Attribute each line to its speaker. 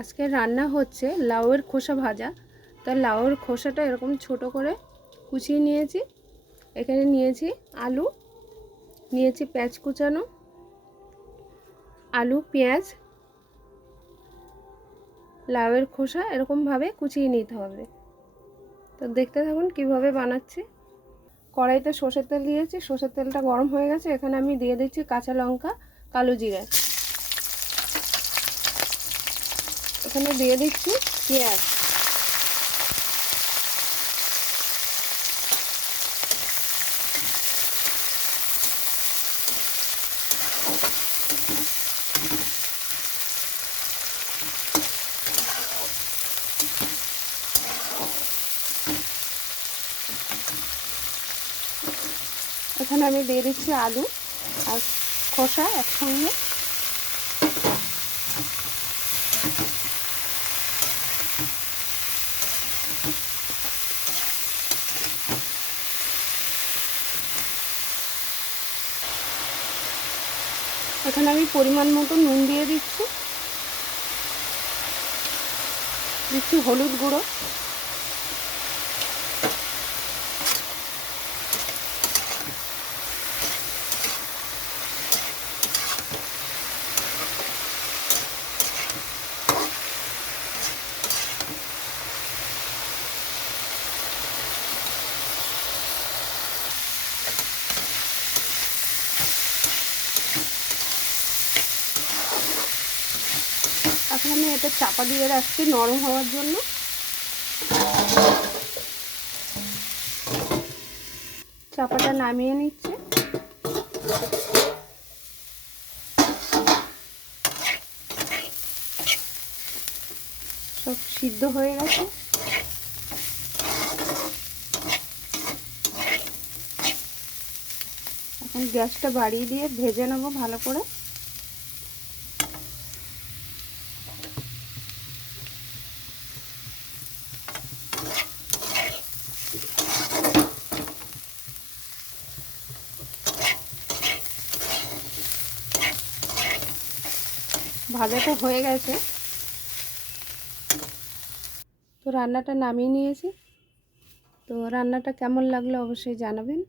Speaker 1: আজকে রান্না হচ্ছে লাউয়ের খোসা ভাজা। তার লাউয়ের খোসাটা এরকম ছোট করে কুচিয়ে নিয়েছি। এখানে নিয়েছি আলু, নিয়েছি পেঁয়াজ কুচানো, আলু, পেঁয়াজ। লাউয়ের খোসা এরকমভাবে কুচিয়ে নিতে হবে। তো দেখতে থাকুন কীভাবে বানাচ্ছি। কড়াইতে সর্ষের তেল দিয়েছি, সর্ষের তেলটা গরম হয়ে গেছে। এখানে আমি দিয়ে দিচ্ছি কাঁচা লঙ্কা, কালো জিরে। এখানে দিয়ে দিচ্ছি পেঁয়াজ। এখানে আমি দিয়ে দিচ্ছি আলু আর খোসা একসঙ্গে। এখানে আমি পরিমাণ মতো নুন দিয়ে দিচ্ছি। দিচ্ছি হলুদ গুঁড়ো। এখন আমি এটা চাপা দিয়ে রাখছি নরম হওয়ার জন্য। চাপাটা নামিয়ে নিচ্ছে। সব সিদ্ধ হয়ে গেছে। এখন গ্যাসটা বাড়িয়ে দিয়ে ভেজে নেব ভালো করে। ভাজাটা হয়ে গেছে। তো রান্নাটা নামিয়ে নিয়েছি। তো রান্নাটা কেমন লাগল অবশ্যই জানাবেন।